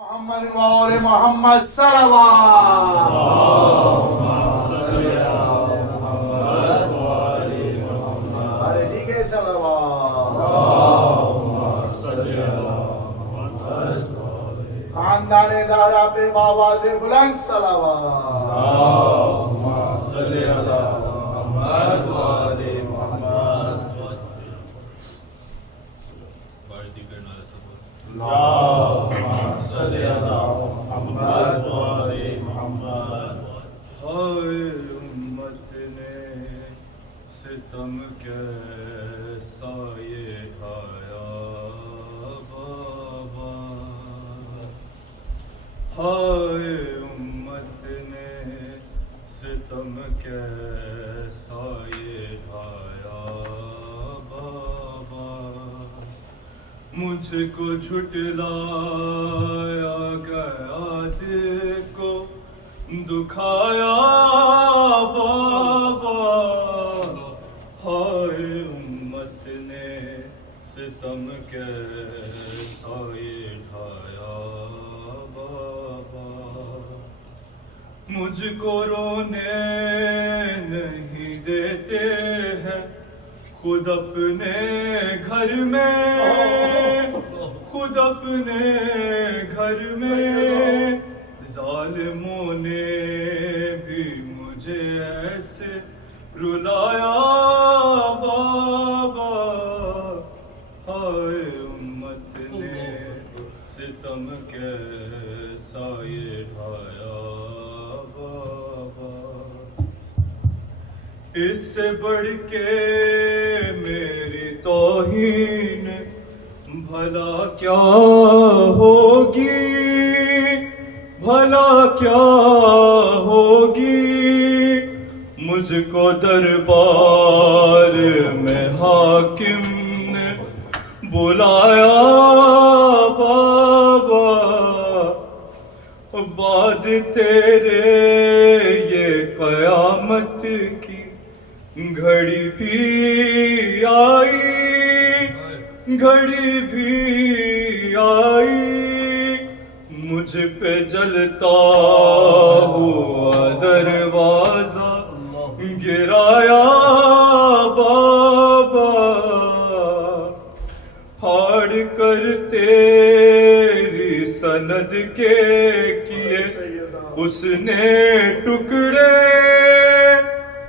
محمد وآل محمد صلوات. ارے ٹھیک ہے صلوات. خاندان زہرا پہ بآواز بلند صلوات. ہائے امت نے ستم کیسا یہ ڈھایا بابا. ہائے امت نے ستم کیسا یہ ڈھایا بابا. مجھ کو جھٹلایا گیا دل کو دکھایا بابا. ہائے امت نے ستم کیسا یہ ڈھایا بابا. مجھ کو رونے نہیں دیتے ہیں خود اپنے گھر میں. خود اپنے گھر میں ظالموں نے بھی مجھے ایسے رلایا بابا. ہائے امت نے ستم کیسا یہ ڈھایا بابا. اس سے بڑھ کے میری توہین بھلا کیا ہوگی. بھلا کیا ہوگی. مجھ کو دربار میں حاکم نے بلایا بابا. بعد تیرے یہ قیامت کی گھڑی بھی آئی. گھڑی بھی آئی. مجھ پہ جلتا ہوا دروازہ گرایا بابا. پھاڑ کر تیری سند کے کیے اس نے ٹکڑے.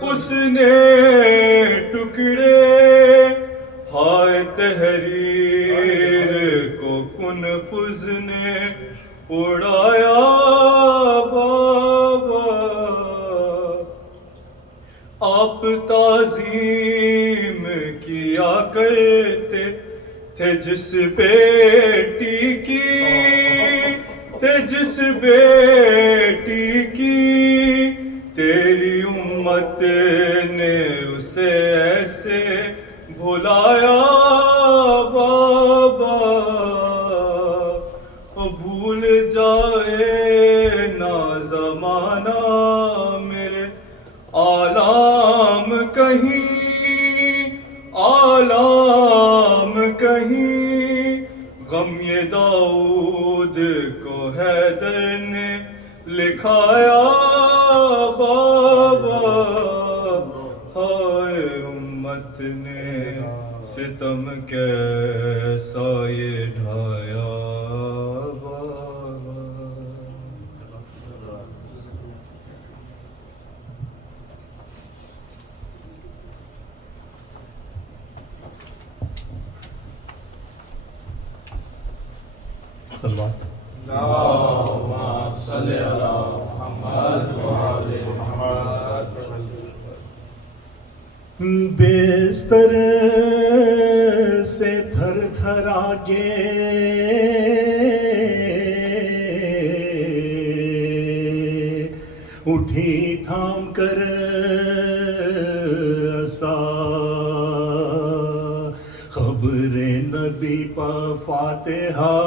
اس نے ٹکڑے. ہائے تحریر کو کنفذ نے اڑایا بابا. آپ تعظیم کیا کرتے تھے جس بیٹی کی. تھے جس بیٹی کی. تیری امت نے اسے ایسے بھلایا بابا. بھول جائے نہ زمانہ میرے آلام کہیں. آلام کہیں. غم یہ داؤد کو حیدر نے لکھایا بابا. ہائے امت نے ستم کیسا یہ ڈھایا بابا. صلوات. اللہم صلی علی محمد وآل محمد. بستر سے تھر تھرا کے اٹھی تھام کر عصا. خبر نبی پا فاتحہ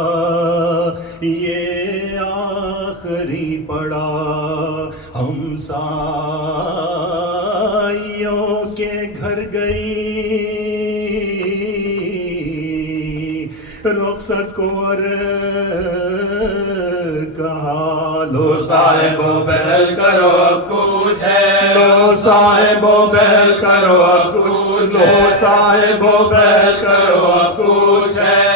یہ آخری پڑا. ہمسائیوں کے گھر گئی. رخ رخصت کو اور کہا لو صاحبو بہل کرو اب کچھ ہے لو صاحبو بہل کرو اب کچھ لو صاحبو بہل کرو اب کچھ ہے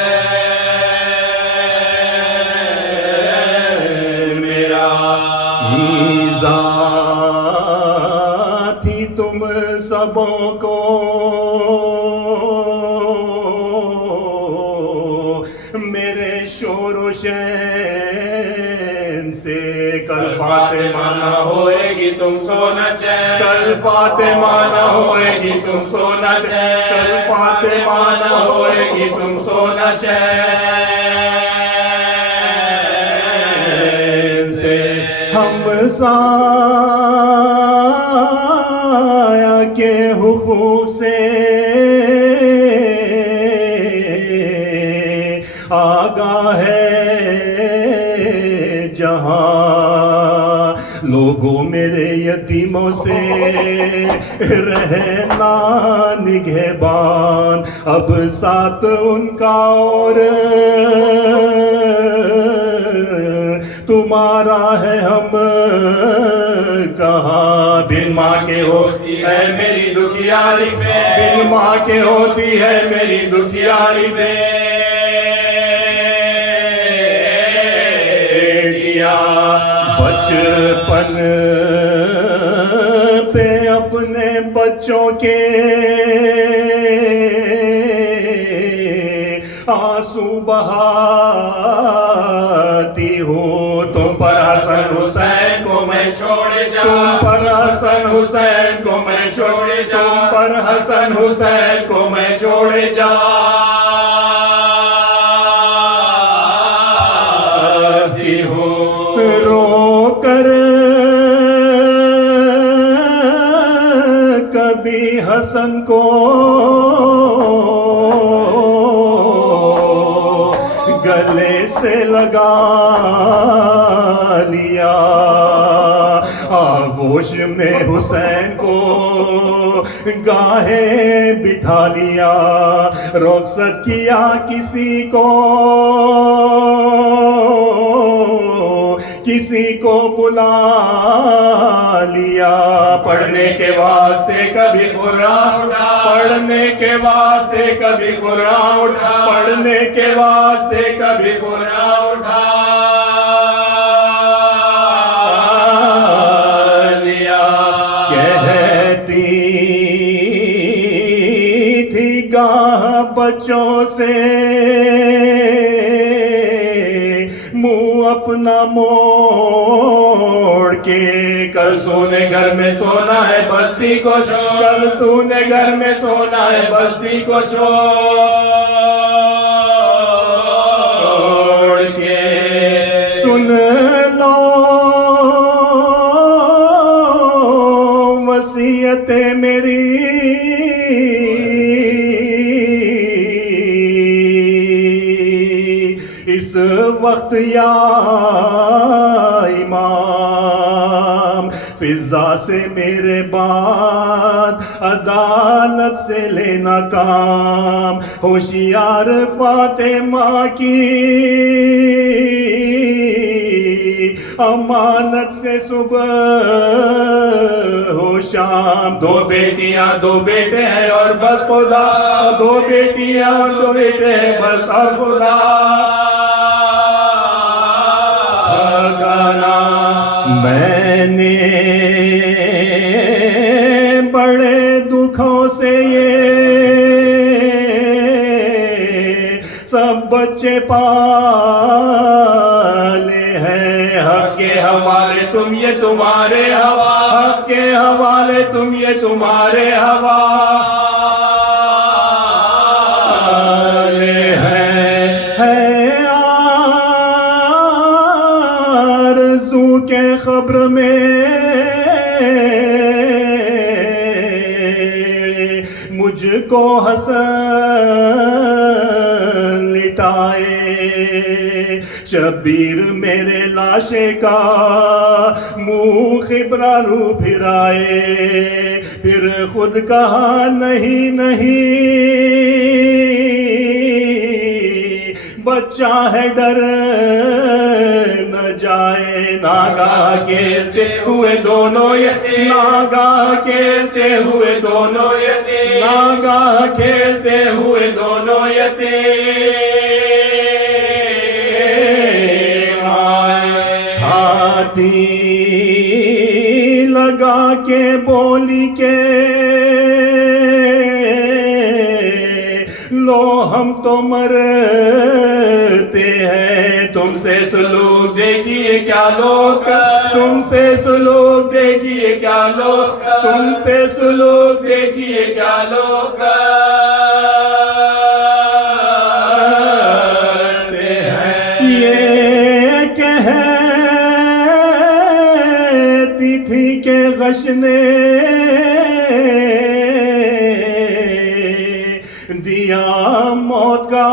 میرا ذات ہی تم سبوں کو میرے شور و شین سے کل فاطمہ نہ ہوئے گی تم سونا چین کل فاطمہ نہ ہوئے گی تم سونا چین کل فاطمہ نہ ہوئے گی تم سونا چین سے ہم سایہ کے حقوق سے آگاہ ہے جہاں لوگوں میرے یتیموں سے رہنا نگہبان اب ساتھ ان کا اور تمہارا ہے ہم کہاں بن ماں کے ہوتی ہے میری دکھیاری بن ماں کے ہوتی ہے میری دکھیاری بچپن پہ اپنے بچوں کے آنسو بہاتی ہوں تم پر حسن حسین کو میں چھوڑے جا تم پر حسن حسین کو میں چھوڑے جا تم پر حسن حسین کو میں چھوڑے جا رو کر کبھی حسن کو گلے سے لگا لیا آغوش میں حسین کو گاہیں بٹھا لیا رخصت کیا کسی کو بلا لیا پڑھنے کے واسطے کبھی قرآن اٹھا پڑھنے کے واسطے کبھی قرآن اٹھا پڑھنے کے واسطے کبھی قرآن اٹھا لیا کہتی تھی گاہ بچوں سے منہ اپنا موڑ کے کل سونے گھر میں سونا ہے بستی کو چھوڑ کل سونے گھر میں سونا ہے بستی کو چھوڑ کے سن لو وصیت میری اس وقت یا امام فضا سے میرے بعد عدالت سے لینا کام ہوشیار فاطمہ کی امانت سے صبح ہو شام دو بیٹیاں دو بیٹے ہیں اور بس خدا دو بیٹیاں اور دو بیٹے ہیں بس اور خدا میں نے بڑے دکھوں سے یہ سب بچے پالے ہیں حق کے حوالے تم یہ تمہارے حق کے حوالے تم یہ تمہارے حوالے ہیں آرزو کے خبر میں مجھ کو حسن لٹائے شبیر میرے لاشے کا منہ خبرہ رو پھرائے پھر خود کہا نہیں نہیں بچہ ہے ڈر نہ جائے ناگاہ کھیلتے ہوئے دونوں یتیم ناگاہ کھیلتے ہوئے دونوں یتیم ناگاہ کھیلتے ہوئے دونوں یتیم چھاتی لگا کے بولی کے لو ہم تو مرتے ہیں تم سے سلوک دیکھیے کیا لوگ تم سے سلوک دیکھیے کیا لوگ تم سے سلوک دیکھیے کیا لوگ کرتے ہیں یہ کہتی تھی کہ غش نے دیا موت کا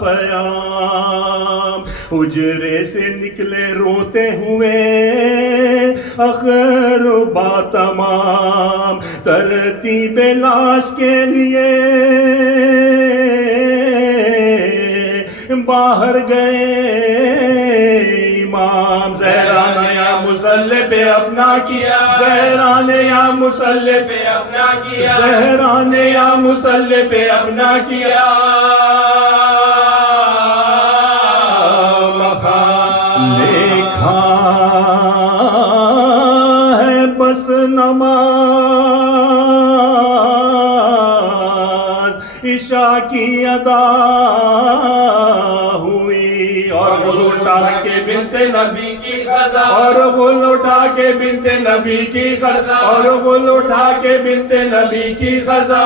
پیام حجرے سے نکلے روتے ہوئے اقربا تمام ترتیب لاش کے لیے باہر گئے امام زہرا نے یا مصلی پہ اپنا کیا زہرا نے یا مصلی پہ اپنا کیا زہرا نے یا مصلی پہ اپنا کیا مخان لکھا ہے بس نماز عشاء کی ادا ہوئی اور غل اٹھا کے بنت نبی کی غزا اور غل اٹھا کے بنت نبی کی غزا اور غل اٹھا کے بنت نبی کی غزا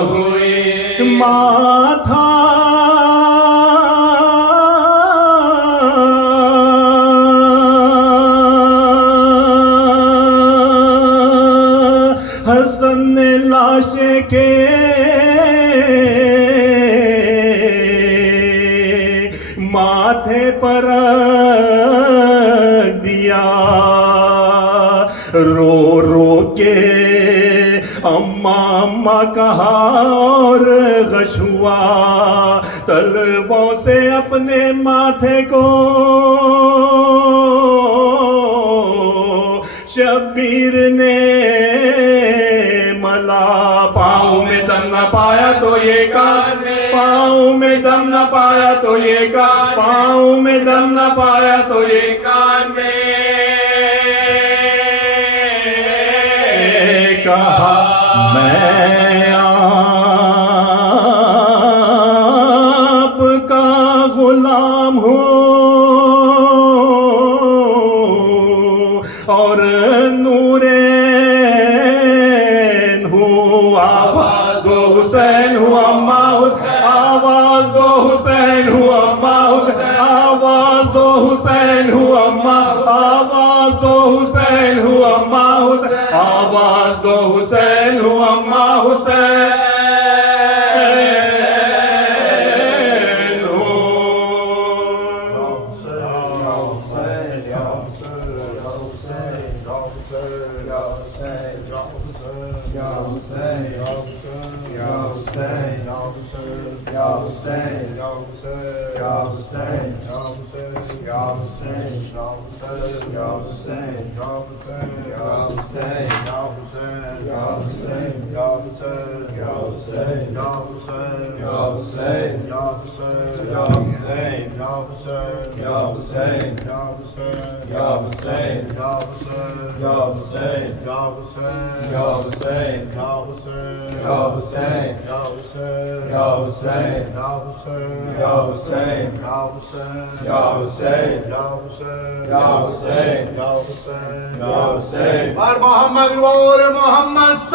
ہوئی ماتھا حسن نے لاشے کے ماتھے پر رکھ دیا رو رو کے اماں اماں کہا اور غش ہوا طلبوں سے اپنے ماتھے کو شبیر نے ملا پاؤں میں دم نہ پایا تو یہ کان پاؤں میں دم نہ پایا تو یہ کان پاؤں میں دم نہ پایا تو یہ کان میں کہا میں آپ کا غلام ہوں اور نورین ہوں آواز دو حسین ہوں اماں حسین آواز دو حسین ہوں اماں حسین آواز دو حسین ہوں اماں آواز دو حسین ہوں اماں حسین آواز دو حسین ہوں اماں حسین اور محمد وال محمد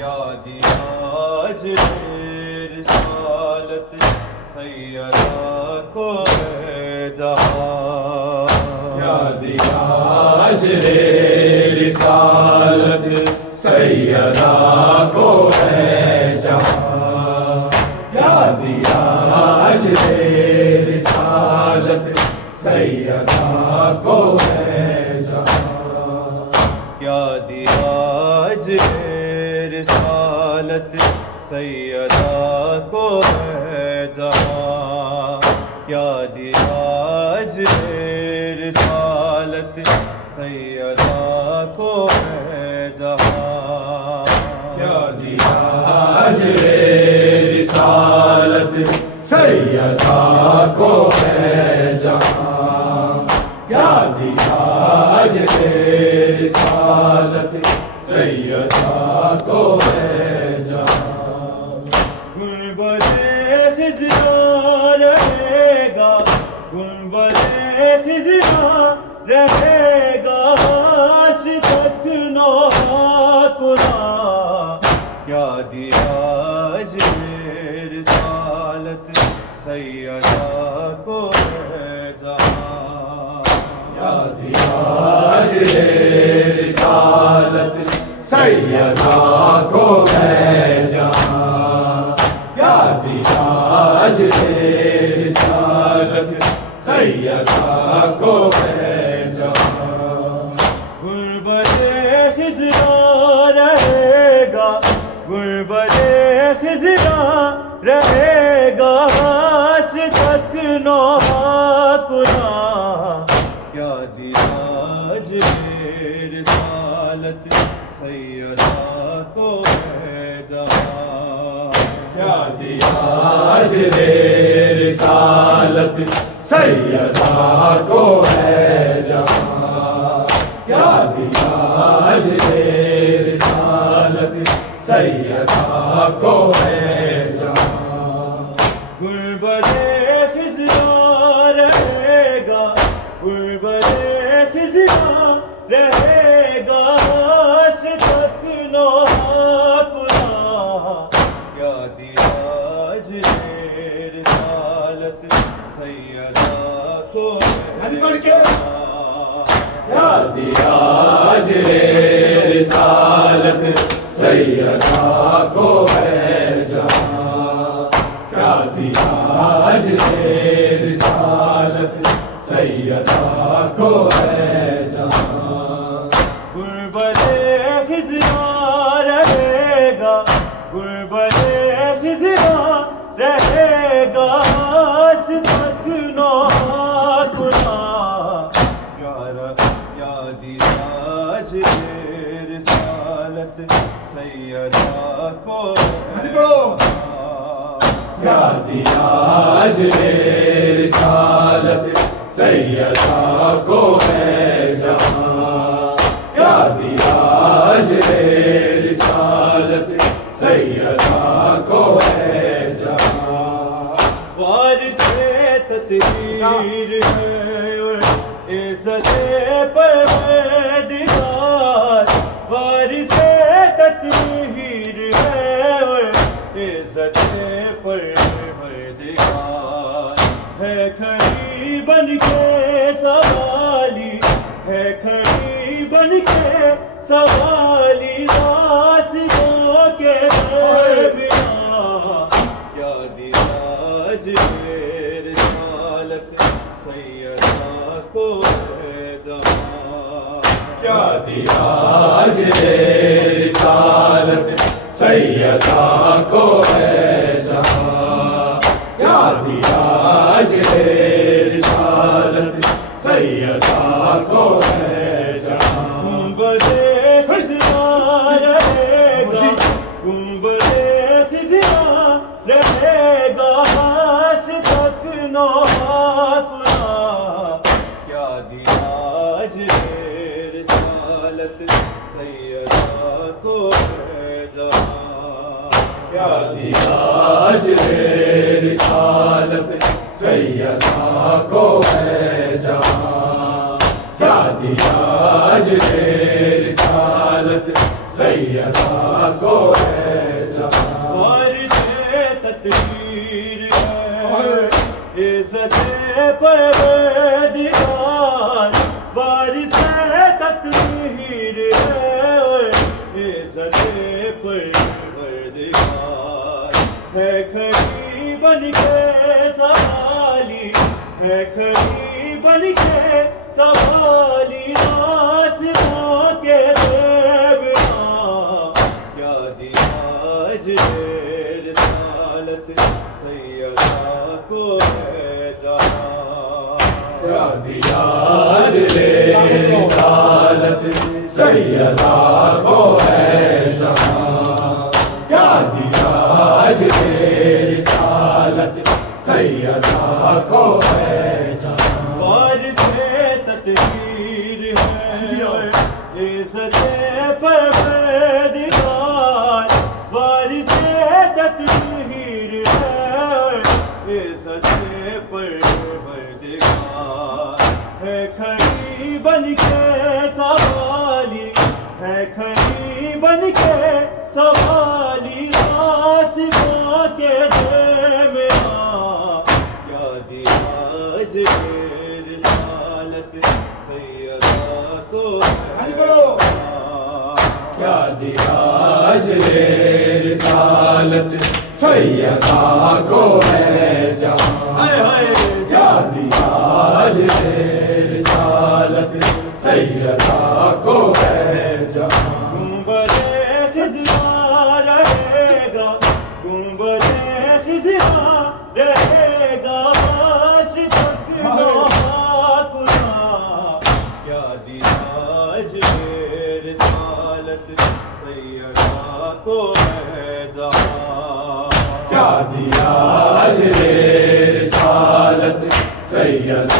کیا دیا اجر رسالت سیدہ کو ہے جہاں، کیا دیا اجر رسالت سیدہ کو ہے جہاں، کیا دیا اجر رسالت سیدہ کو ہے جہاں، کیا دیا اجر رسالت سیدہ کو ہے جہاں، کیا دیا اجر رسالت سیدہ کو ہے جہاں، کیا دیا اجر رسالت سیدہ کو ہے جہاں، کیا دیا اجر رسالت سیدہ کو ہے جہاں، گنبد خضرا رہے گا، گنبد خضرا رہے گا عرش تک نوحہ قرآن، کیا دیا اجر رسالت سیدہ کو ہے جہاں، کیا دیا اجر رسالت سیدہ کو ہے جہاں، کیا دیا اجر رسالت سیدہ کو ہے جہاں، غربت خضرا رہے گا، غربت خضرا رہے گا عرش تک نوحہ قرآن، کیا دیا اجر رسالت سیدہ کو ہے جہاں، کیا دیا اجر رسالت سیدہ کو ہے جہاں، کیا دیا اجر رسالت سیدہ کو ہے جہاں، غربت خضرا رہے گا، غربت خضرا رہے گا عرش تک نوحہ قرآن، کیا دیا اجر رسالت سیدہ کو ہے جہاں، کیا دیا اجر رسالت سیدہ کو ہے جہاں، کیا دیا اجر رسالت سیدہ کو ہے جہاں، غربت خضرا رہے گا، غربت خضرا رہے گا عرش تک نوحہ قرآن، کیا دیا اجر رسالت سیدہ کو ہے جہاں، کیا دیا اجر رسالت سیدہ کو ہے جہاں، کیا دیا اجر رسالت سیدہ کو ہے جہاں، وارث تطہیر ہے اور عزت پروردگار، وارث تطہیر ہے اور عزت پروردگار، ہے کھڑی بن کے سوالی، ہے کھڑی بن کے سوالی واسطوں کے درمیان، کیا دیا اجر رسالت سیدہ کو ہے جہاں، کیا دیا اجر رسالت سیدہ کو ہے جہاں، کیا دیا اجر رسالت سیدہ کو ہے جہاں، گنبد خضرا رہے گا، گنبد خضرا رہے گا عرش تک نوحہ قرآن، کیا دیا اجر رسالت سیدہ کو ہے جہاں، کیا دیا اجر رسالت سیدہ کو ہے جہاں، کیا دیا اجر رسالت سیدہ کو ہے جہاں وارث تطہیر ہے عزت پروردگار وارث تطہیر ہے عزت پروردگار ہے کھڑی بن کے سوالی ہے کھڑی بن کے سوالی آسماں کے دیونا کیا دیا اجر رسالت سیدہ کو ہے جہاں کیا دیا اجر رسالت سیدہ کو ہے جہاں کیا دیا اجر رسالت سیدہ کو ہے جہاں وارث تطہیر ہے عزت پروردگار وارث تطہیر ہے عزت پروردگار ہے کھڑی بن کے سوالی ہے کھڑی بن کے سوالی آسماں کے درمیان کیا دیا اجر رسالت سیدہ کو ہے جہاں کیا دیا اجر رسالت سیدہ کو ہے جہاں کیا دیا اجر رسالت سیدہ کو ہے جہاں گنبد خضرا رہے گا گنبد خضرا رہے گا حشر تک ناکنا کیا دیا اجر رسالت سیدہ کو ہے جہاں کیا دیا اجر رسالت سیدہ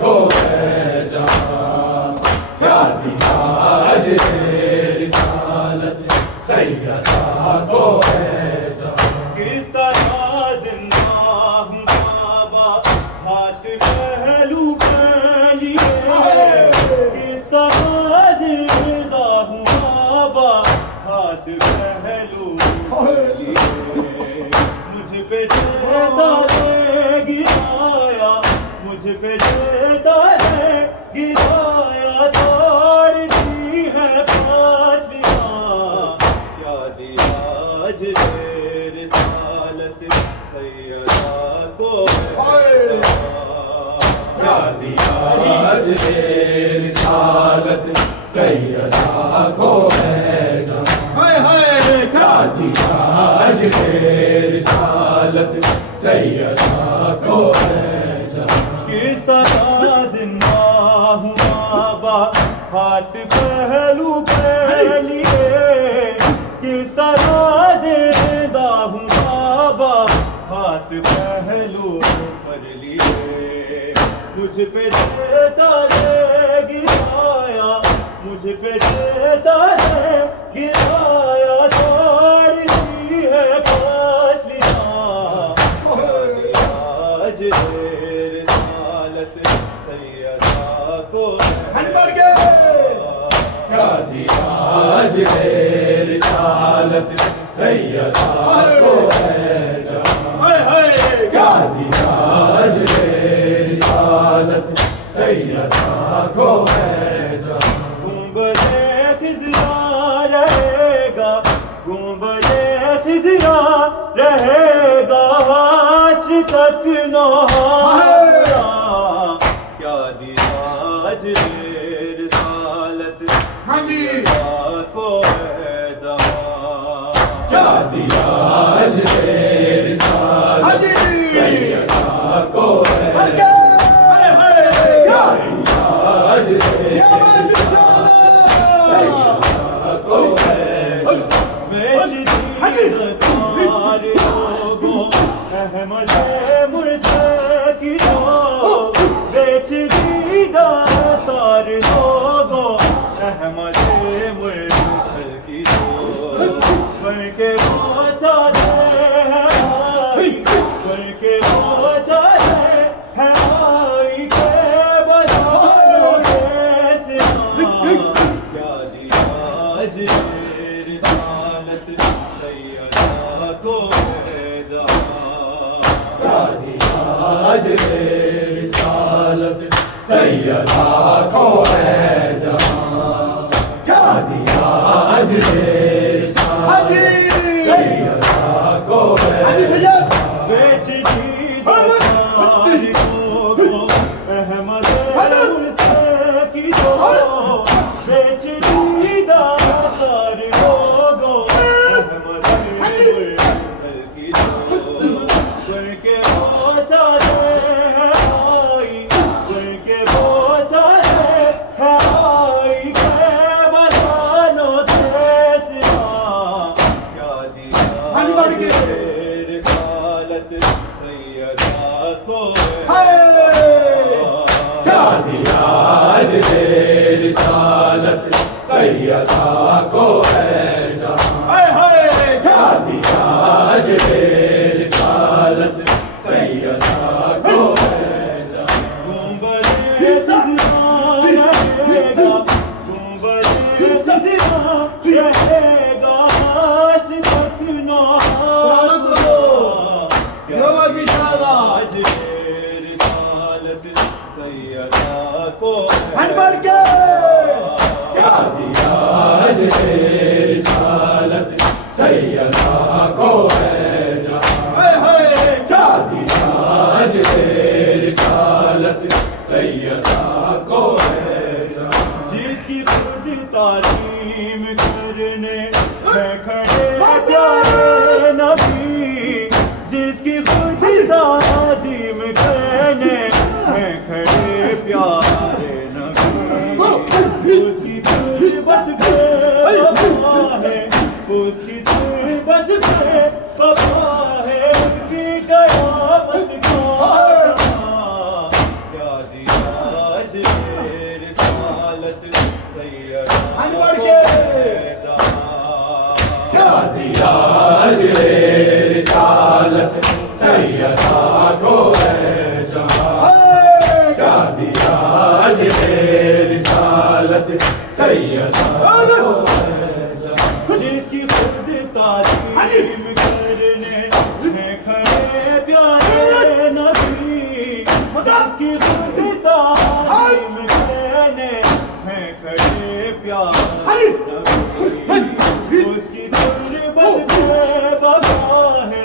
کو ہے جہاں کیا دیا اجر رسالت سیدہ کو ہے جہاں کس طرح زندہ ہوں بابا ہاتھ پہلو پہلیے کس طرح زندہ ہوں بابا ہاتھ پہلو پہلیے مجھ پہ جیتا ہے گرایا مجھ پہ جیتا ہے گرایا توڑ دی ہے پھانسیاں کیا دیا اجر رسالت سیدہ کو ہے جہاں کیا دیا اجر رسالت سیدہ کو ہے جہاں کیا دیا اجر رسالت سیدہ کو ہے جہاں کس طرح زندہ ہوں بابا ہاتھ پہلو پہلیے کس طرح زندہ ہوں بابا ہاتھ پہلو پر لیے مجھ پہ دیتا ہے گرایا مجھ پہ دیتا ہے گرایا توڑ دی ہے فاصلیاں اجر رسالت سیدہ کو ہے جہاں کیا دیا اجر رسالت سیدہ کو ہے جہاں کیا دیا اجر رسالت سیدہ کو ہے جہاں گنبد خضرا رہے گا گنبد خضرا رہے گا حشر تک نہارا کیا دیا اجر رسالت سیدہ کو ہے جہاں کیا دیا اجر رسالت سیدہ کو ہے کیا دیا اجر سیدہ کو ہے سارے لوگوں احمد مرسل کی بیچ دیدہ سارے لوگوں احمد مرسل کی بن کے پہنچا دے بن کے پہنچا دے آئی کے بجا کیا دیا اجر تاج رسالت سیدہ کو ہے جہاں کیا دیا آج رسالت سیدہ کو ہے بیچ دی تاریخوں کو احمد سے کی دو بیچ دی تاریخوں کو احمد سے کی دو کر کے پہنچا دے ہے آئی کر کے پہنچا دے ہے آئی کہ بلانو تیسنا کیا دیا رسالت سیدہ کو کیا دیا آج رسالت سیدہ کو ہے جہاں کیا دیا آج رسالت سیدہ کو ہے جہاں گنبد خزاں رہے گا گنبد خزاں رہے گا آج تک نہ آج رسالت سیدہ کو ہے کیا دیا آج رسالت سیدہ کو ہے جہاں کیا دیا آج رسالت سیدہ کو ہے جہاں جس کی خود تعظیم کرنے ہے کھڑے پیارے نبی جس کی خود تعظیم کرنے ہے کھڑے پیارے نبی اس کی تربت پہ وفا ہے اس کی تربت پہ وفا ہے اس کی قیامت کا کیا دیا آج رسالت سیدہ کو ہے جہاں کیا دیا آج رسالت سیدہ کو ہے جہاں کیا دیا آج رسالت سیدہ کو ہے جہاں جس کی خود تعظیم کرنے ہے کھڑے پیارے نبی جس کی خود تعظیم کرنے ہے کھڑے پیارے نبی اس کی تربت پہ وفا ہے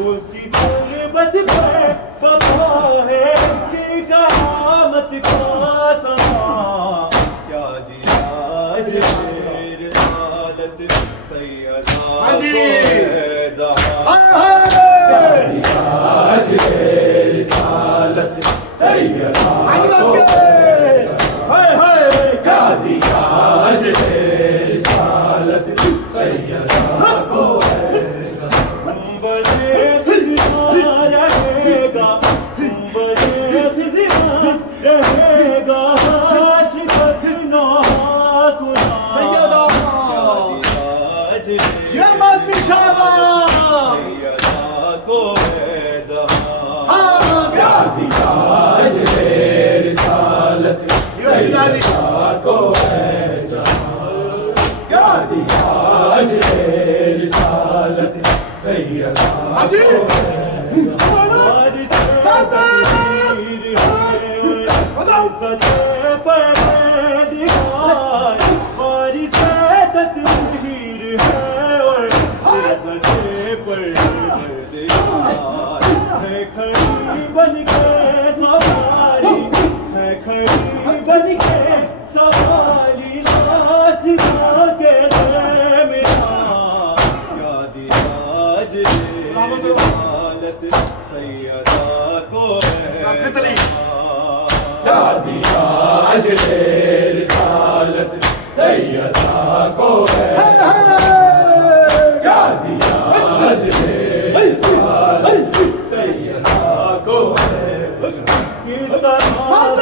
اس کی تربت پہ وفا ہے اس کی قیامت کا سما کیا دیا آج رسالت سیدہ کو ہے جہاں کیا دیا آج رسالت سیدہ کو ہے کیا دیا آج رسالت سیدہ کو ہے گنبد خزاں رہے گا گنبد خزاں رہے گا آج تک نہ سیدہ کو ہے جہاں کیا دیا آج رسالت سیدہ کو ہے جہاں کیا دیا آج رسالت سیدہ کو ہے کھڑی بن کے سواری ہے کھڑی بن کے سواری لاس کے میرا کیا دیا آج رسالت سیدہ کو ہے کیا دیا آج رسالت سیدہ کو ہے کیا دیا آج رسالت سیدہ کو ہے کس طرح ہاتھ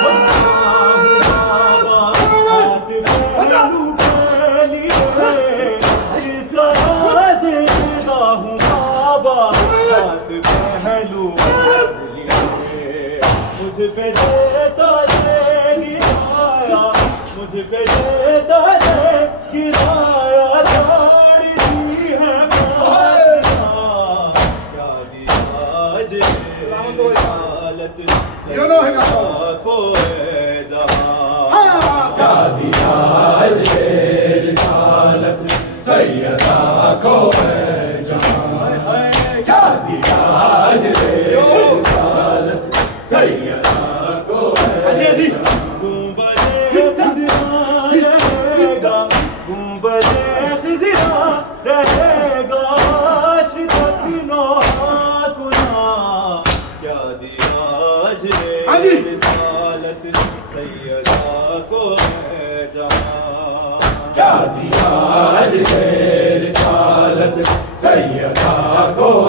پہلو پہلی ہے کس طرح زندہ ہوں بابا ہاتھ پہلو پہلی ہے مجھ پہ دیتا ہے گرایا مجھ پہ دیتا ہے گرایا داڑھی دی ہے کیا دیا آج رسالت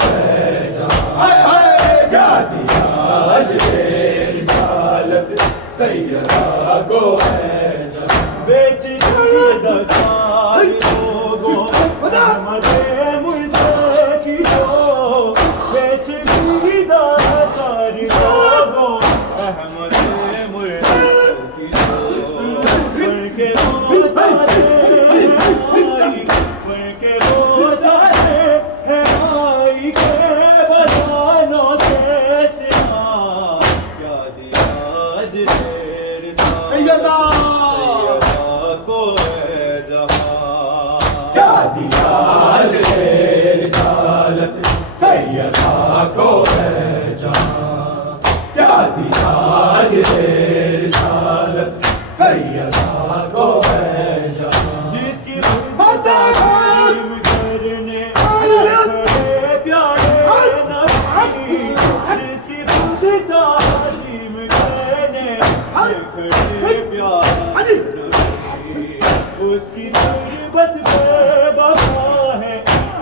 ہے جہاں، کیا دیا اجرِ رسالت سیدہ کو ہے جہاں، بیچ دی دسار لوگوں احمد مرزا کی شو، بیچ دی دسار لوگوں احمد مرزا کی شو، پڑھ کے وہ جاتے پڑھ کے وہ جاتے ہیں آئی کے بدانوں سے سنا، کیا دیا اجرِ سیدہ کو ہے جہاں، کیا دیا اجرِ رسالت سیدہ کو ہے جہاں، کیا دیا اجرِ رسالت سیدہ کو ہے جہاں، جس کی تعظیم کرنے کھڑے پیارے نبی، جس کی خود تعظیم کرنے کھڑے پیارے نبی، اس کی تربت پہ وفا ہے،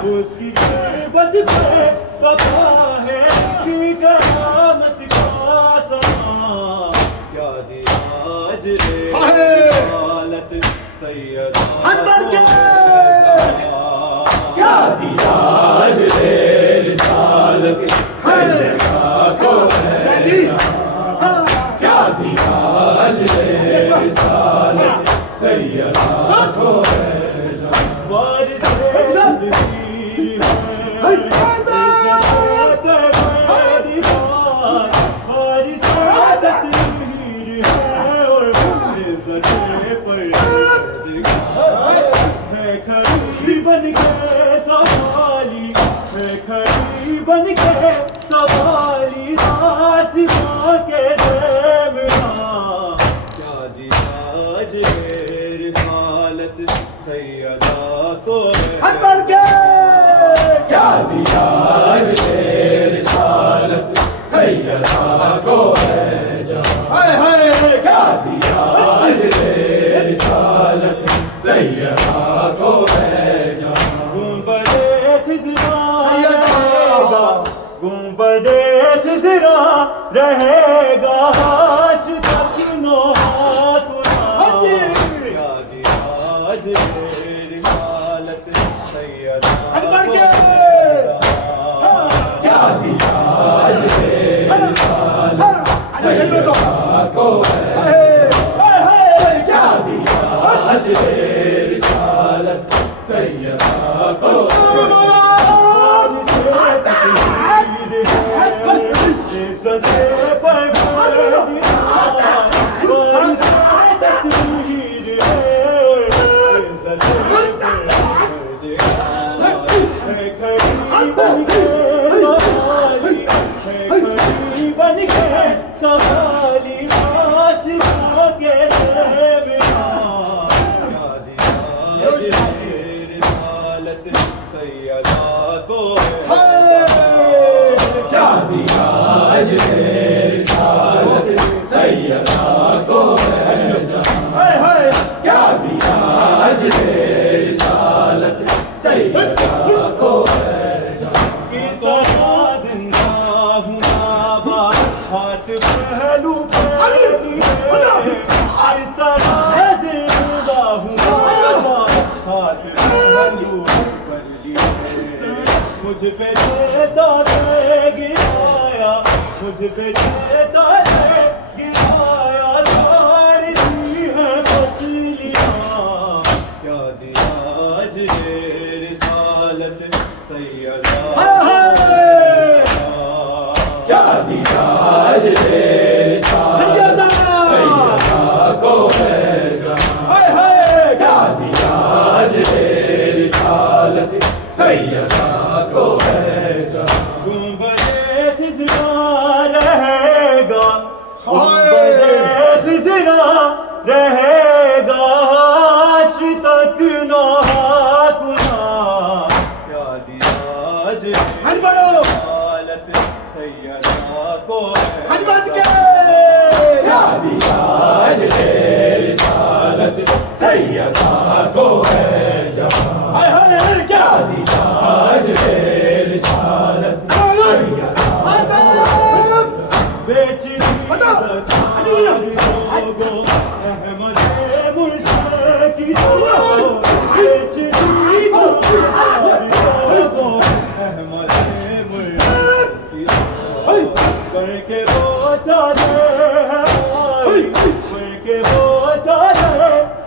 اس کی تربت پہ وفا ہے، کہ قیامت کا سما، کیا دیا اجرِ رسالت سیدہ کو کیا دیا اجرِ رسالت سیدہ کو ہے جہاں، کیا دیا اجرِ رسالت سیدہ کو ہے جہاں، وارث تدبیر ہے، وارث تدبیر ہے، اور عزت پروردگار، میں کھڑی بن کے سوالی، میں کھڑی بن کے سوالی، آسماں کے درمیان، کیا دیا اجرِ رسالت سیدہ کو ہے، کیا دیا اجرِ رسالت سیدہ کو ہے جہاں، کیا دیا اجرِ رسالت سیدہ کو ہے جہاں، گنبدِ خضرا رہے گا، گنبدِ خضرا رہے گا، عرش تک نوحہ خدا، کیا دیا اجرِ رسالت سیدہ کو ہے، کیا دیا اجرِ رسالت سیدہ کو ہے، کیا دیا اجرِ رسالت سیدہ کو ہے، سوالی آسماں کے درمیان، کیا دیا اجرِ رسالت سیدہ کو ہے، کیا دیا اجرِ رسالت سیدہ کو ہے جہاں، کیا دیا اجرِ رسالت سیدہ کو ہے جہاں، کس طرح زندہ ہوں آباد، ہاتھ پہلو پر لیے، کس طرح زندہ ہوں آباد، ہاتھ پہلو پر لیے، مجھ پہ دیتا ہے گرایا، مجھ پہ دیتا ہے گرایا، ساری ہے پسلیاں، کیا دیا اجرِ رسالت سیدہ کیا دیا اجرِ رسالت سیدہ کو ہے جہاں، کیا دیا اجرِ رسالت سیدہ کو ہے جہاں، گنبدِ خضرا رہے گا، گنبدِ خضرا رہے گا، عرش تک نوحہ خدا، کیا دیا اجرِ رسالت سیدہ کو ہے، کیا دیا اجرِ رسالت سیدہ کو ہے جہاں، کیا دیا اجرِ رسالت کہ وہ چالے ہے آئی کہ وہ چالے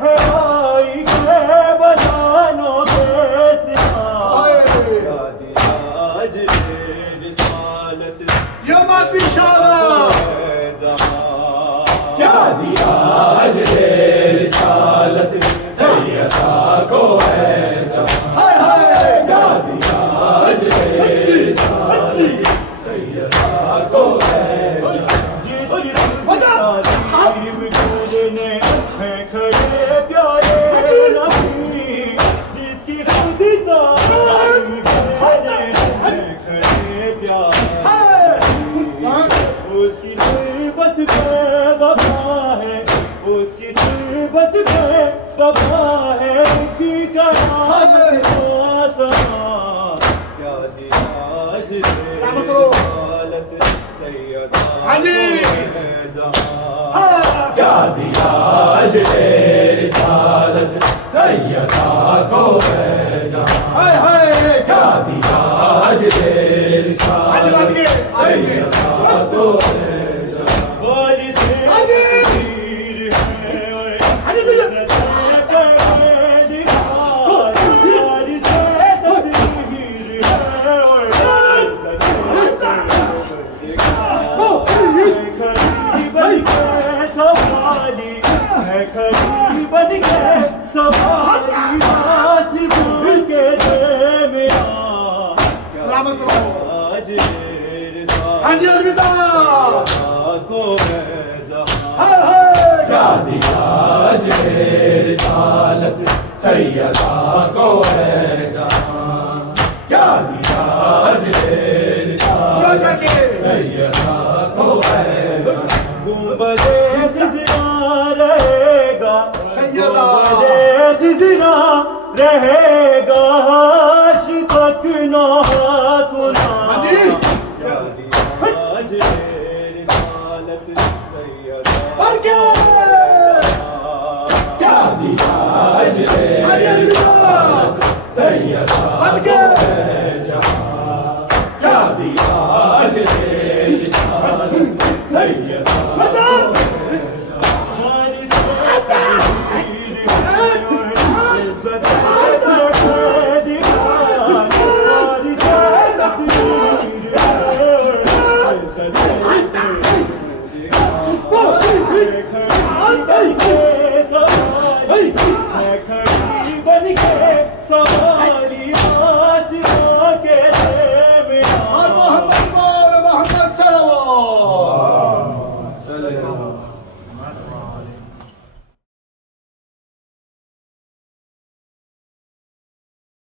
ہے آئی کہ بجانوں کے سوا کیا دیا آج رسالت یہ بات بھی شاباش کیا دیا آج رسالت سیدہ کو ہے ہائے ہائے کیا دیا آج رسالت سیدہ کو ہے جس کی تعلیم ڈھونڈنے ہیں کھڑے پیارے نبی جس کی خود تعلیم ڈھونڈنے ہیں کھڑے پیارے اس کی تربت پہ وفا ہے اس کی تربت پہ وفا ہے ان کی قیامت آسمان کیا دیا آج رسالت سیدہ ہاں جی کیا دیا آج رسالت سیدہ کو ہے جہاں ہائے ہائے کیا دیا آج رسالت سیدہ کو ہے جہاں وارث تقدیر ہے اور حضرت پروردگار وارث تقدیر ہے اور حضرت پروردگار ہے کھڑی بن کے سوالی آسمان کے دے میرا سلامت رہو آج ہاں جی الوداع کو ہے جہاں ہائے ہائے کیا دیا آج رسالت سیدہ کو ہے جہاں کیا دیا آج رسالت سیدہ کو ہے گنبد خزرا رہے گا گنبد خزرا رہے گا عاشق ناکنا کیا دیا آج رسالت سیدہ اور کیا کیا دیا آج رسالت سیدہ اور کیا کیا دیا آج رسالت سیدہ اور محمد بول محمد صلی اللہ